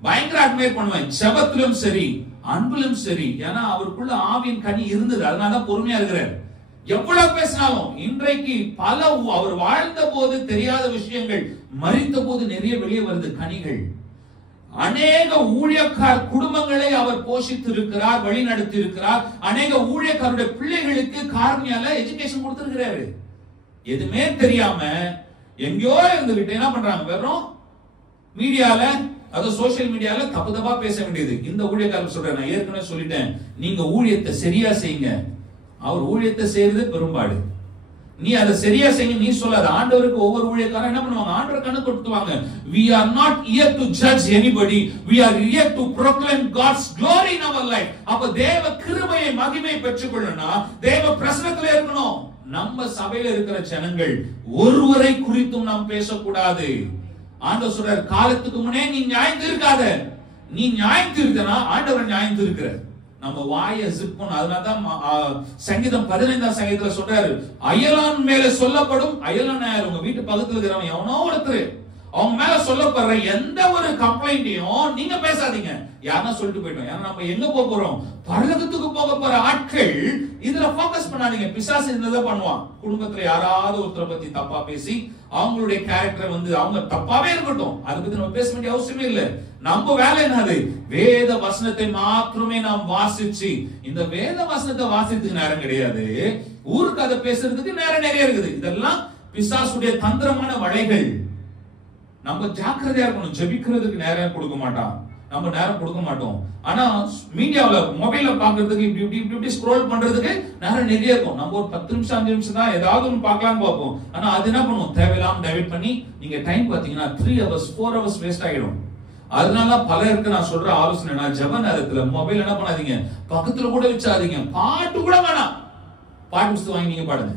பயங்கர அட்மையர் பண்ணுவேன். ஜெபத்திலும் சரி, அன்பிலும் சரி. ஏன்னா அவருக்குள்ள ஆவியின் கனி இருந்தது. அதனால பொறுமையா இருக்கிறார். எவ்வளவு பேசினாலும் இன்றைக்கு பல அவர் வாழ்ந்த போது தெரியாத விஷயங்கள் மரித்த போது நிறைய வெளியே வருது கனிகள். அநேக ஊழியக்கார் குடும்பங்களை அவர் போஷித்து இருக்கிறார், வழி நடத்தி இருக்கிறார். அநேக ஊழியக்காருடைய பிள்ளைகளுக்கு காரணியால எஜுகேஷன் கொடுத்திருக்கிறாரு. எதுவுமே தெரியாம எங்கயோ இருந்துகிட்டு என்ன பண்றாங்க, வெறும் மீடியால, அது சோசியல் மீடியால தப்பு தப்பா பேச வேண்டியது. இந்த ஊழியக்காரர் சொல்றேன், நான் ஏற்கனவே சொல்லிட்டேன், நீங்க ஊழியத்தை சரியா செய்யுங்க. அவர் ஊழியத்தை செய்யறது பெரும்பாடு. நீ அதை சரியா செய்ய நீ சொல்லாத. ஆண்டவருக்கு ஒவ்வொரு ஊழியக்காரன் என்ன பண்ணுவாங்க, ஆண்டவர் கணக்கு கொடுத்துவாங்க. We are not here to judge anybody, we are here to proclaim God's glory in our life. அப்ப தேவ கிருபையை மகிமை பெற்றுக்கொள்ளணும்னா தேவ பிரசன்னத்துல இருக்கணும். நம்ம சபையில இருக்கிற ஜனங்கள் ஒருவரை குறித்தும் நாம் பேசக்கூடாது. ஆண்டவர் சொல்றார், காலத்துக்கு முன்னே நீ நியாயம் தீர்க்காத. நீ நியாயம் தீர்க்கனா ஆண்டவர் நியாயம் தீர்க்கிற. நம்ம வாயை ஜிப் பண்ண. அதனாலதான் சங்கீதம் 15ஆம் சங்கீதத்துல சொல்றாரு, அயலான் மேல சொல்லப்படும், அயலான் உங்க வீட்டு பக்கத்துல இருக்கிறவன் எவனோ ஒருத்தர், அவங்க மேல சொல்லப்படுற எந்த ஒரு கம்ப்ளைண்ட்டையும் நீங்க பேசாதீங்க. யாரா சொல்லிட்டு போயிட்டோம். ஏன்னா நம்ம எங்க போக போறோம், பரலோகத்துக்கு போக போற ஆட்கள். இதுல போக்கஸ் பண்ணாதீங்க. பிசாசு என்னதான் பண்ணுவான், குடும்பத்துல யாராவது ஒருத்தரை பத்தி தப்பா பேசி அவங்களுடைய கேரக்டர் அவங்க தப்பாவே இருக்கட்டும், அதை பத்தி நம்ம பேச வேண்டிய அவசியமே இல்லை. நம்ம வேலை என்னது, வேத வசனத்தை மாத்திரமே நாம் வாசிச்சு, இந்த வேத வசனத்தை வாசிக்கிறதுக்கு நேரம் கிடையாது, ஊருக்கு அதை பேசுறதுக்கு நேரம் நிறைய இருக்குது. இதெல்லாம் பிசாசுடைய தந்திரமான வலைகள். நம்ம ஜாக்கிரதையா இருக்கணும். ஜெபிக்கிறதுக்கு நேரம் கொடுக்க மாட்டான், நம்ம நேரம் கொடுக்க மாட்டோம். ஆனா மீடியாவுல மொபைல்ல பாக்குறதுக்கு இப்படி ஸ்க்ரோல் பண்றதுக்கு நேரம் நிறைய இருக்கும். நம்ம ஒரு 10 நிமிஷம் 5 நிமிஷம் தான் ஏதாவது ஒன்று பார்க்கலாம்னு பார்ப்போம். ஆனா அது என்ன பண்ணுவோம், தேவையில்லாம டைவர்ட் பண்ணி நீங்க டைம் பாத்தீங்கன்னா 3 hours 4 hours வேஸ்ட் ஆயிடும். அதனால பலருக்கு நான் சொல்ற ஆலோசனை, நான் ஜெப நேரத்துல மொபைல் என்ன பண்ணாதீங்க, பக்கத்துல கூட வச்சாதீங்க. பாட்டு கூட வேணாம், பாட்டு புத்தகம் வாங்கி நீங்க பாடுங்க.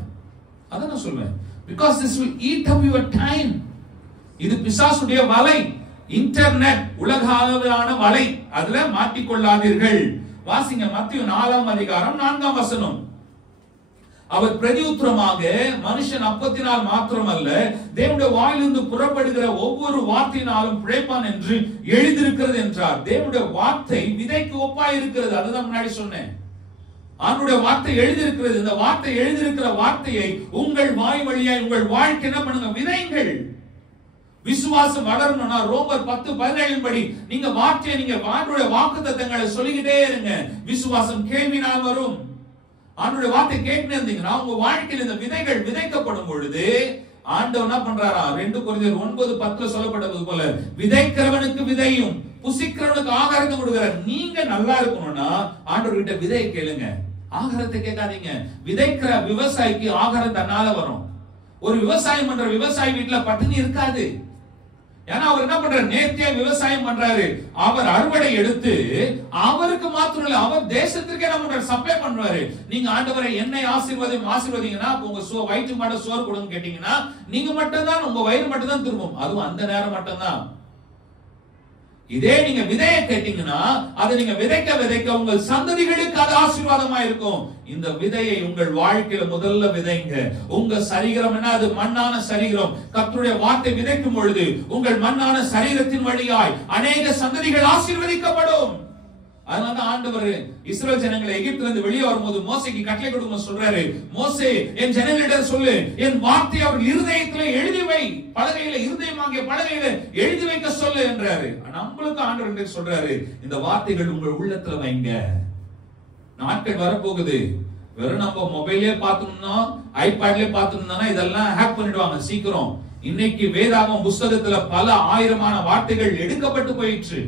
அதான் நான் சொல்லுவேன். Because this will eat up your time. இது பிசாசுடைய வலை, இன்டர்நெட் உலக அளவிலான வலை. அதுல மாட்டிக்கொள்ளாதீர்கள். வாசிங்க மத்தேயு 4ஆம் அதிகாரம் 4ஆம் வசனம். அவர் பிரதியுத்தரமாக, மனுஷன் அப்பத்தினால் மாத்திரமல்ல தேவனுடைய வாயிலிருந்து புறப்படுகிற ஒவ்வொரு வார்த்தையினாலும் பிழைப்பான் என்று எழுதியிருக்கிறது என்றார். தேவனுடைய வார்த்தை விதைக்கு ஒப்பாய் இருக்கிறது. அதுதான் முன்னாடி சொன்னேன். ஆண்டவருடைய வார்த்தை எழுதியிருக்கிறது. இந்த வார்த்தை எழுதியிருக்கிற வார்த்தையை உங்கள் வாய் வழியாய் உங்கள் வாழ்க்கை என்ன பண்ணுங்க, விதைங்கள். விசுவாசம் வளரணும்னா ரோமர் 10:17 படி நீங்க வார்த்தையை, நீங்க ஆண்டவருடைய வாக்குத்தத்தங்களை சொல்லிக்கிட்டே இருங்க. விசுவாசம் கேள்வினால் வரும். ஆண்டவருடைய வார்த்தை கேட்டுட்டே இருந்தீங்கன்னா உங்க வாழ்க்கையில் இந்த விதைகள் விதைக்கப்படும் பொழுது ஆண்டவர் என்ன பண்றாரா, 2 கொரிந்தியர் 9:10 சொல்லப்பட்டது போல, விதைக்கிறவனுக்கு விதையும் புசிக்கிறவனுக்கு ஆகாரத்தை கொடுக்கிறார். நீங்க நல்லா இருக்கணும்னா ஆண்டவர் கிட்ட விதையை கேளுங்க, ஆகாரத்தை கேட்காதீங்க. விதைக்கிற விவசாயிக்கு ஆகாரம் தன்னால வரும். ஒரு விவசாயம் பண்ற விவசாயி வீட்டுல பட்டினி இருக்காது. ஏன்னா அவர் என்ன பண்றாரு, நேர்த்தியா விவசாயம் பண்றாரு. அவர் அறுவடை எடுத்து அவருக்கு மாத்திரம் இல்ல, அவர் தேசத்திற்கே என்ன பண்றாரு, சப்ளை பண்றாரு. நீங்க ஆண்டவரை என்னை ஆசீர்வதிங்கன்னா உங்க வயிற்று மாட சோறு கொடுங்க கேட்டீங்கன்னா நீங்க மட்டும் தான், உங்க வயிறு மட்டும் தான் திரும்பும். அதுவும் அந்த நேரம் மட்டும் தான். இதே நீங்க விதையை கேட்டீங்கன்னா அதை நீங்க விதைக்க விதைக்க உங்கள் சந்ததிகளுக்கு அது ஆசீர்வாதமா இருக்கும். இந்த விதையை உங்கள் வாழ்க்கையில முதல்ல விதைங்க. உங்க சரீரம் என்ன, அது மண்ணான சரீரம். கர்த்தருடைய வார்த்தை விதைக்கும் பொழுது உங்கள் மண்ணான சரீரத்தின் வழியாய் அநேக சந்ததிகள் ஆசீர்வதிக்கப்படும். அதனால ஆண்டவர் இஸ்ரவேல் ஜனங்களை எகிப்துல இருந்து வெளியே வரும்போது மோசேக்கு கட்டளை கொடுக்க சொல்றாரு, மோசே என் ஜனங்களிடம் சொல்லு, என் வார்த்தை அவர் இருதயத்திலே எழுதி வை, பலகையில இருதயமாகிய பலகையில எழுதி வைக்க சொல்லு என்றாரு. நம்மளுக்கு ஆண்டவர் சொல்றாரு, இந்த வார்த்தைகள் உங்கள் உள்ளத்துல வைங்க. நாட்கள் வரப்போகுது. வெறும் நம்ம மொபைலே பார்த்தோம்னா, ஐபேட்லயே பார்த்தோம்னா இதெல்லாம் ஹேக் பண்ணிடுவாங்க சீக்கிரம். இன்னைக்கு வேதாகம புத்தகத்துல பல ஆயிரமான வார்த்தைகள் எடுக்கப்பட்டு போயிடுச்சு,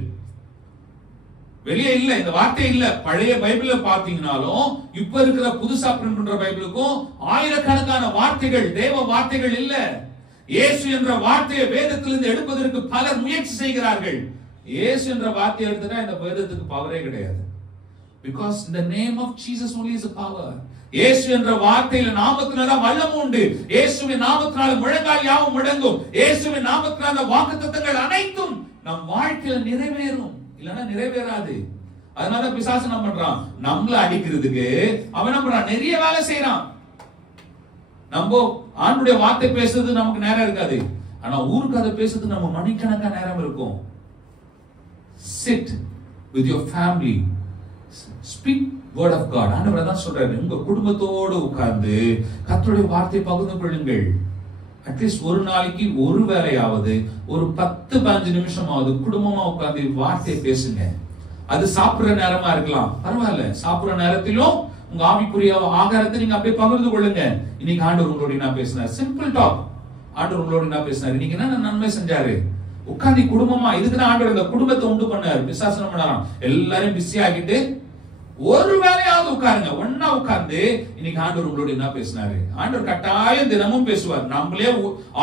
வெளியே இல்ல, இந்த வார்த்தை இல்ல. பழைய பைபிள்ல பாத்தீங்கன்னாலும் இப்ப இருக்கிற புதுசா பிரிண்ட் பண்ற பைபிளுக்கும் ஆயிரக்கணக்கான வார்த்தைகள், தேவ வார்த்தைகள் இல்ல. இயேசு என்ற வார்த்தையை வேதத்திலிருந்து எடுப்பதற்கு பலர் முயற்சி செய்கிறார்கள். இயேசு என்ற வார்த்தையை எடுத்துட்டா இந்த வேதத்துக்கு பவரே கிடையாது. Because in the name of Jesus only is a power. இயேசு என்ற வார்த்தையில நாமத்தினால வல்லமை உண்டு. இயேசுவின் நாமத்தினால முழங்கால் யாவும் முடங்கும். இயேசுவின் நாமத்தினால வாக்குத்தத்தங்கள் அனைத்தும் நம் வாழ்க்கையில நிறைவேறும், இல்லனா நிறைவேறாது. அதனால பிசாசு என்ன பண்றான், நம்மள அடிக்கிறதுக்கு அவன் என்ன பண்றான், நிறைய வேலை செய்யறான். நம்ம ஆண்டுடைய வார்த்தை பேசுறது நமக்கு நேரம் இருக்காது, ஆனா ஊருக்கு அதை பேசுறதுக்கு நம்ம மணிக்கணக்கா நேரம் இருக்கும். Sit with your family, speak word of God. ஆண்டவர் தான் சொல்றாரு, உங்க குடும்பத்தோடு உட்கார்ந்து கர்த்தருடைய வார்த்தை பகிர்ந்து கொள்ளுங்கள். அட்லீஸ்ட் ஒரு நாளைக்கு ஒரு வேளையாவது ஒரு 10-15 நிமிஷமாவது குடும்பமா உட்கார்ந்து வார்த்தையை பேசுங்க. அது சாப்பிடுற நேரமா இருக்கலாம், பரவாயில்ல. சாப்பிடுற நேரத்திலும் உங்க ஆவிக்குரிய ஆகாரத்தை நீங்க அப்படியே பகிர்ந்து கொள்ளுங்க. இன்னைக்கு ஆண்டவர் உங்களோட என்ன பேசினார், சிம்பிள் டாக். ஆண்டவர் உங்களோட என்ன பேசினார், இன்னைக்கு என்ன நன்மை செஞ்சாரு, உட்கார்ந்து குடும்பமா. இதுக்குதான் ஆண்டவர் இந்த குடும்பத்தை உண்டு பண்ணாரு. விசாசனம் பண்ணலாம், எல்லாரையும் பிஸி ஆகிட்டு ஒரு வேளையாவது உட்காருங்க, ஒன்னா உட்கார்ந்து இன்னைக்கு ஆண்டவர் உங்களோட என்ன பேசினாரு. ஆண்டவர் கட்டாயம் தினமும் பேசுவார். நம்மளே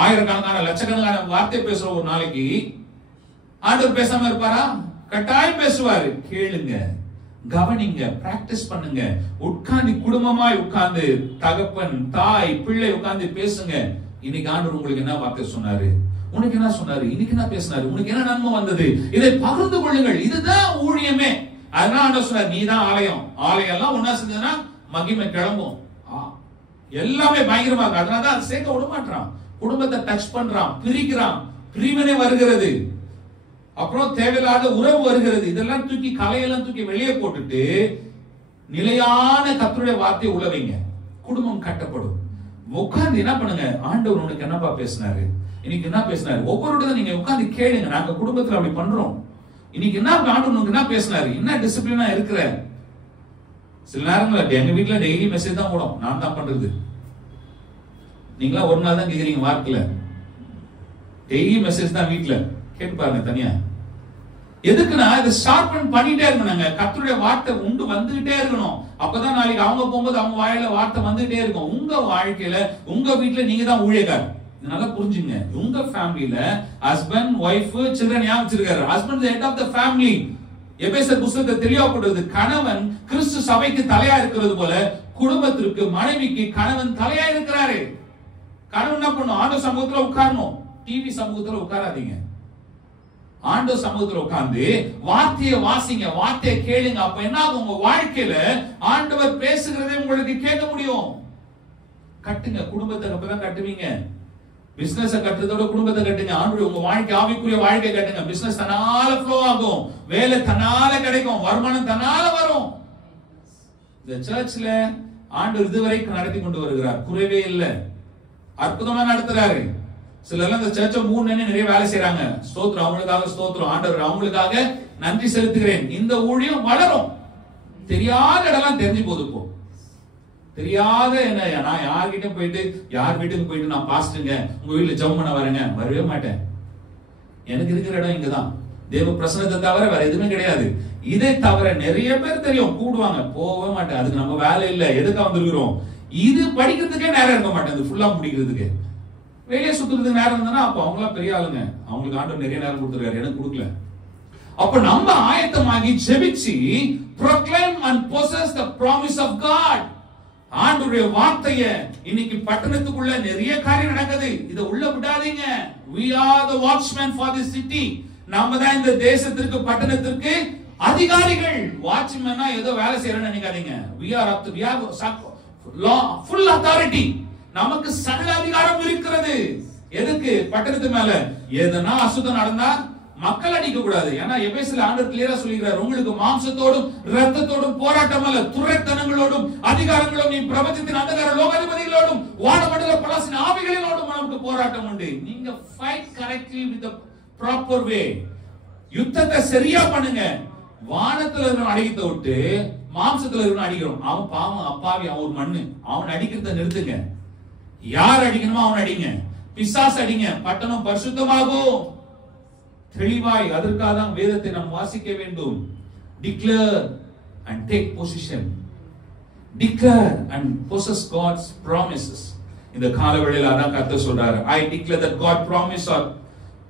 ஆயிரக்கணக்கான லட்சக்கணக்கான வார்த்தை பேசுறோம் ஒரு நாளைக்கு, ஆண்டவர் பேசாம இருப்பாரா? கட்டாயம் பேசுவாரு. கேளுங்க, கவனிங்க, பிராக்டிஸ் பண்ணுங்க. உட்கார்ந்து குடும்பமாய் உட்கார்ந்து தகப்பன் தாய் பிள்ளை உட்கார்ந்து பேசுங்க. இன்னைக்கு ஆண்டவர் உங்களுக்கு என்ன வார்த்தை சொன்னாரு, உனக்கு என்ன சொன்னாரு, இன்னைக்கு என்ன பேசினாரு, உனக்கு என்ன நன்மை வந்தது, இதை பகிர்ந்து கொள்ளுங்கள். இதுதான் ஊழியமே. அதனால ஆண்டவர் சொன்னார், நீ தான் ஆலயம். ஆலயம் எல்லாம் ஒன்னா செஞ்சதுன்னா மகிமை கிளம்பும். எல்லாமே பயங்கரமா இருக்கு. அதனாலதான் சேர்க்க விட மாட்டான், குடும்பத்தை டச் பண்றான், பிரிக்கிறான், பிரிவினை வருகிறது, அப்புறம் தேவையில்லாத உறவு வருகிறது. இதெல்லாம் தூக்கி கலையெல்லாம் தூக்கி வெளியே போட்டுட்டு நிலையான கர்த்தருடைய வார்த்தையை உள்ள வைங்க. குடும்பம் கட்டப்படும். உட்கார்ந்து என்ன பண்ணுங்க, ஆண்டவர் உனக்கு என்னப்பா பேசினாரு, இன்னைக்கு என்ன பேசினாரு, ஒவ்வொருத்தரும் நீங்க உட்கார்ந்து கேளுங்க. நாங்க குடும்பத்துல அப்படி பண்றோம். இன்னைக்கு என்ன ஆண்டவர் உனக்கு என்ன பேசினாரு, என்ன டிசிப்ளினா இருக்கிற. சில நேரங்கள் எங்க வீட்டுல டெய்லி மெசேஜ் தான் போடும், நான் தான் பண்றது. நீங்களா ஒரு நாள் தான் கேக்குறீங்க வார்த்தையில, டெய்லி மெசேஜ் தான் வீட்டுல. கேட்டு பாருங்க தனியா. எதுக்குன்னா இதை ஷார்பன் பண்ணிட்டே இருக்கணுங்க. கர்த்தருடைய வார்த்தை உண்டு வந்துகிட்டே இருக்கணும். அப்பதான் நாளைக்கு அவங்க போகும்போது அவங்க வாயில வார்த்தை வந்துகிட்டே இருக்கும். உங்க வாழ்க்கையில உங்க வீட்டுல நீங்க தான் ஊழியக்காரர். நல்லா புரிஞ்சுங்க. உங்க ஃபேமிலில ஹஸ்பண்ட் ஒய்ஃப் சில்ட்ரன் ஞாபகம் வச்சிருக்காரு. Husband head of the family. எபேசியர் புத்தகத்தை தெளிவாப்படுது. கணவன் கிறிஸ்து சபைக்கு தலையா இருக்கிறது போல குடும்பத்திற்கு மனைவிக்கு கணவன் தலையா இருக்கிறாரு. கணவன் என்ன பண்ணும், ஆண்டவர் சமூகத்துல உட்காரணும். டிவி சமூகத்துல உட்காராதீங்க. ஆண்டவர் சமூகத்துல உட்கார்ந்து வார்த்தையை வாசிங்க, வார்த்தையை கேளுங்க. அப்ப என்ன ஆகும், உங்க வாழ்க்கையில ஆண்டவர் பேசுகிறதே உங்களுக்கு கேட்க முடியும். கட்டுங்க குடும்பத்தை, அப்பதான் கட்டுவீங்க. பிசினஸ் கட்டுறதோட குடும்பத்தை கட்டுங்க. ஆண்டவர் உங்க வாழ்க்கை ஆவிக்குரிய வாழ்க்கை கட்டுங்க. பிசினஸ் தன்னால ஃப்ளோ ஆகும், வேலை தன்னால கிடைக்கும், வருமானம் தன்னால வரும். இந்த சர்ச்ல ஆண்டவர் இதுவரைக்கும் நடத்தி கொண்டு வருகிறார், குறைவே இல்லை, அற்புதமா நடத்துறாரு. சிலர் இந்த சர்ச்சை 3 நாள் நிறைய வேலை செய்யறாங்க. ஸ்தோத்திரம், அவங்களுக்காக ஸ்தோத்திரம். ஆண்டவர் அவங்களுக்காக நன்றி செலுத்துகிறேன். இந்த ஊழியம் வளரும். தெரியாத இடம்லாம் தெரிஞ்சு போகுது. இப்போ தெரியாத என்ன, நான் யார்கிட்ட போயிட்டு யார் வீட்டுக்கு போயிட்டு நான் பாஸ்டுங்க உங்க வீட்டுல ஜெபம் பண்ண வரேங்க, வரவே மாட்டேன். எனக்கு இருக்கிற இடம் இங்கதான். தேவ பிரசன்னத்தை தவிர வேற எதுவுமே கிடையாது. இதை தவிர நிறைய பேர் தெரியும், கூடுவாங்க, போகவே மாட்டேன். அதுக்கு நம்ம வேலை இல்லை. எதுக்கு வந்திருக்கிறோம், இது படிக்கிறதுக்கே நேரம் இருக்க மாட்டேன். இது ஃபுல்லா முடிக்கிறதுக்கு வெளியே சுத்துறதுக்கு நேரம் இருந்ததுன்னா அப்ப அவங்களாம் பெரிய ஆளுங்க, அவங்களுக்கு ஆண்டவர் நிறைய நேரம் கொடுத்துருக்காரு, எனக்கு கொடுக்கல. அப்ப நம்ம ஆயத்தமாகி ஜெபிச்சு proclaim and possess the promise of God. ஆண்டவருடைய வார்த்தையை இன்னைக்கு பட்டணத்துக்குள்ள நிறைய காரியம் நடக்குது. இத உள்ள விடாதீங்க. We are the watchmen for this city. நாம தான் இந்த தேசத்திற்கு பட்டணத்திற்கு அதிகாரிகள். வாட்ச்மேனா ஏதோ வேலை செய்யறேன்னு நினைக்காதீங்க. We are full authority. நமக்கு சகல அதிகாரம் இருக்கிறது. எதுக்கு, பட்டணத்து மேல. எதனா அசுத்தம் நடந்தா மக்கள் அடிக்க கூடாது. ஏன்னா எபேசியர்ல ஆண்டவர் கிளியரா சொல்லிக்கிறார், உங்களுக்கு மாம்சத்தோடும் இரத்தத்தோடும் போராட்டம் அல்ல, துரைத்தனங்களோடும் அதிகாரங்களோடும், நீ பிரபஞ்சத்தின் அந்தகார லோகாதிபதிகளோடும் வானமண்டல பலாசின் ஆவிகளோடும் நமக்கு போராட்டம் உண்டு. நீங்க fight correctly with the proper way. யுத்தத்தை சரியா பண்ணுங்க. வானத்துல இருக்கிற அடிக்கத்தை விட்டு மாம்சத்துல இருக்கிற அடிக்கிறோம். அவன் பாவம், அப்பாவி, அவன் ஒரு மண்ணு. அவன் அடிக்கிறத நிறுத்துங்க. யார் அடிக்கணுமோ அவன் அடிங்க. பிசாசு அடிங்க, பட்டணம் பரிசுத்தமாகும். தெளிவாய் அதற்காக தான் வேதத்தை நாம் வாசிக்க வேண்டும். Declare and take position. Declare and possess God's promises. இந்த காலவேளையில அதான் கர்த்தர் சொல்றாரு, I declare that God promises are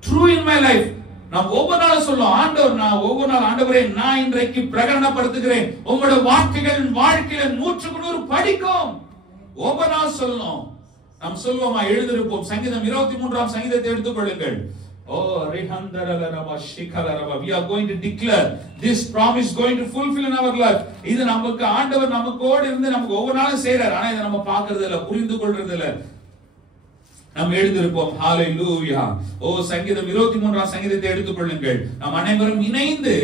true in my life. நாம் ஒவ்வொரு நாளும் சொல்லுவோம், ஆண்டவர், நான் ஒவ்வொரு நாள் ஆண்டவரே நான் இன்றைக்கு பிரகடனப்படுத்துகிறேன், உங்களுடைய வார்த்தைகள் வாழ்க்கையில 100% படிக்கும். ஒவ்வொரு நாள் சொல்லணும். நாம் சொல்வோமா, எழுதிருப்போம். சங்கீதம் 23ஆம் சங்கீதத்தை எடுத்துக்கொள்ளுங்கள். Oh, Rihandararava Shikalarava. We are going to declare this promise going to fulfill in our life. இது நமக்கு ஆண்டவர் நமக்கோடு இருந்து நமக்கு ஒவ்வொரு நாளும் செய்றார். ஆனா இதை நம்ம பார்க்கிறது இல்ல, புரிந்து கொள்றது இல்ல. நாம் எழுந்திருப்போம். ஹalleluya. ஓ சங்கீதம் 23 சங்கீதத்தை எடுத்துக் கொள்ளுங்கள். நாம் அனைவரும் இணைந்து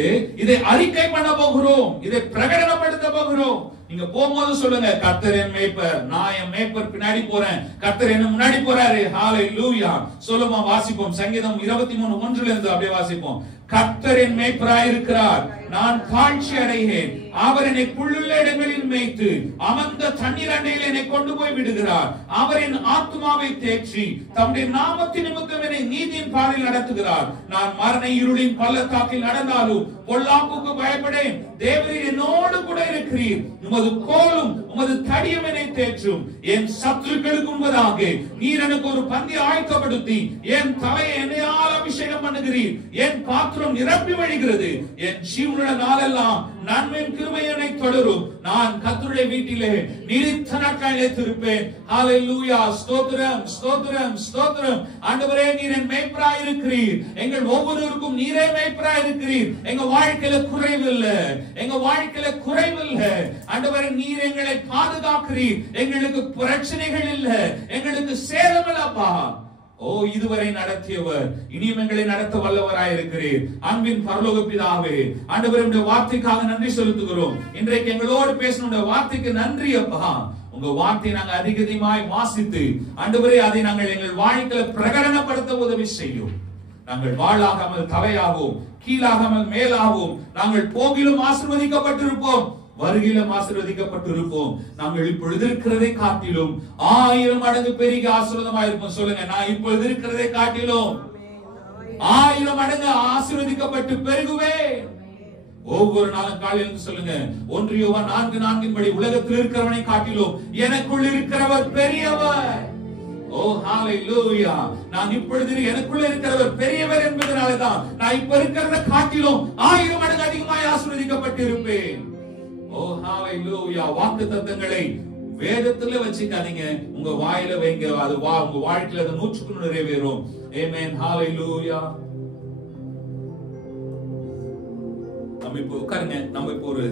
இதை அறிக்கை பண்ண போகிறோம், இதை பிரகடனப்படுத்த போகிறோம். நீங்க போகும்போது சொல்லுங்க, கர்த்தர் என் மேய்ப்பர், நான் என் மேய்ப்பர் பின்னாடி போறேன், கர்த்தர் என்ன முன்னாடி போறாரு. ஹalleluya. சொல்லுமா, வாசிப்போம். சங்கீதம் 23:1 இருந்து அப்படியே வாசிப்போம். கர்த்தர் என் மேய்ப்பராய் இருக்கிறார், நான் தாழ்ச்சி அடைகிறேன். அவர் என்னை புல்லுள்ள இடங்களில் மேய்த்து அமர்ந்த தண்ணீர் அண்டையில் என்னை கொண்டு போய் விடுகிறார். அவர் என் ஆத்துமாவை தேற்றி தம்முடைய நாமத்தின் நிமித்தம் என்னை நீதியின் பாதையில் நடத்துகிறார். நான் மரண இருளின் பள்ளத்தாக்கில் நடந்தாலும் பொல்லாப்புக்கு பயப்படேன். தேவரீர் என்னோடு கூட இருக்கிறீர். உமது கோலும் உமது தடியும் என்னை தேற்றும். என் சத்துருக்களுக்கு முன்பதாக நீர் எனக்கு ஒரு பந்தி ஆயத்தப்படுத்தி என் தலையை எண்ணெயால் அபிஷேகம் பண்ணுகிறீர். என் பாத்திரம் நிரம்பி வழிகிறது. என் ஜீவனுள்ள நாளெல்லாம் நன்மையின் கிருபை என்னை தொடரும். நான் கர்த்தருடைய வீட்டிலே நீடித்த நாட்கள் நிலைத்திருப்பேன். ஹalleluya. ஸ்தோத்திரம், ஸ்தோத்திரம், ஸ்தோத்திரம். ஆண்டவரே, நீர் என் மேய்ப்பராய் இருக்கிறீர். எங்கள் ஒவ்வொருவருக்கும் நீரே மேய்ப்பராய் இருக்கிறீர். எங்க வாழ்க்கையில குறைவில்லை, எங்க வாழ்க்கையில குறைவில்லை. ஆண்டவரே, நீர் எங்களை பாதுகாக்கிறீர். எங்களுக்கு பிரச்சனைகள் இல்லை, எங்களுக்கு சேதம் இல்லப்பா. ஓ, இதுவரை நடத்தியவர் இனியும் எங்களை நடத்த வல்லவராய் இருக்கிறீர். அன்பின் பரலோக பிதாவே, ஆண்டவரே, உம்முடைய வார்த்தைக்காக நன்றி செலுத்துகிறோம். இன்றைக்கு எங்களோடு பேசின வார்த்தைக்கு நன்றி அப்பா. உங்க வார்த்தையை நாங்கள் அதிகமாய் வாசித்து ஆண்டவரே, அதை நாங்கள் எங்கள் வாழ்க்கையில பிரகடனப்படுத்த உதவி செய்யும். நாங்கள் வாளாகாமல் தலையாகவும் கீழாகாமல் மேலாகவும் நாங்கள் போகிலும் ஆசீர்வதிக்கப்பட்டிருப்போம், வருகையிலும் ஆசீர்வதிக்கப்பட்டிருப்போம். நாங்கள் இப்பொழுது இருக்கிறதை காட்டிலும் 1000 மடங்கு பெரிய ஆசீர்வாதமா இருப்போம். சொல்லுங்க, நான் இப்பொழுது இருக்கிறதை காட்டிலும் 1000 மடங்கு ஆசீர்வதிக்கப்பட்டு பெருகுவேன். ஒவ்வொரு நாளும் காலையில் சொல்லுங்க, 1 யோவான் 4:4 படி உலகத்தில் இருக்கிறவனை காட்டிலும் எனக்குள் இருக்கிறவர் பெரியவர். ஓ ஹalleluya. நான் இப்பொழுது எனக்குள்ள இருக்கிறவர் பெரியவர் என்பதனாலதான் நான் இப்ப இருக்கிறத காட்டிலும் 1000 மடங்கு அதிகமாய் ஆசீர்வதிக்கப்பட்டிருப்பேன். ஓ ஹalleluya. வாக்குத்தத்தங்களை வேதத்துல வச்சுக்காதீங்க, உங்க வாயில வைங்க. அது உங்க வாழ்க்கையில அது 100க்கு நிறைவேறும். ஆமென். ஹalleluya. நம்ம இப்போ உட்காருங்க. நம்ம இப்போ ஒரு